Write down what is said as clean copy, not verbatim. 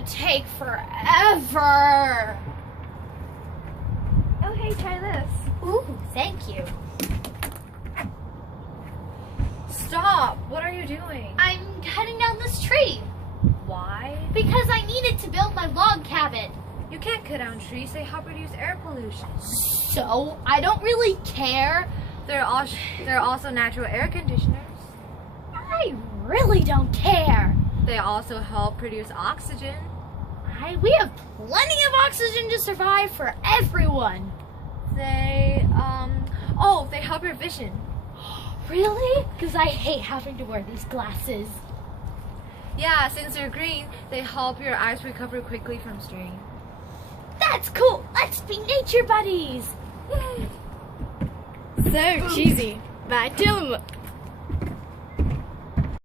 gonna take forever. Oh, hey, try this. Ooh, thank you. Stop! What are you doing? I'm cutting down this tree Why? because I need it to build my log cabin. You can't cut down trees. They help reduce air pollution. So, I don't really care. They're also natural air conditioners. I really don't care. They also help produce oxygen. We have plenty of oxygen to survive for everyone. They help your vision. Really? Because I hate having to wear these glasses. Yeah, since they're green, they help your eyes recover quickly from strain. That's cool. Let's be nature buddies. So cheesy. But I tell him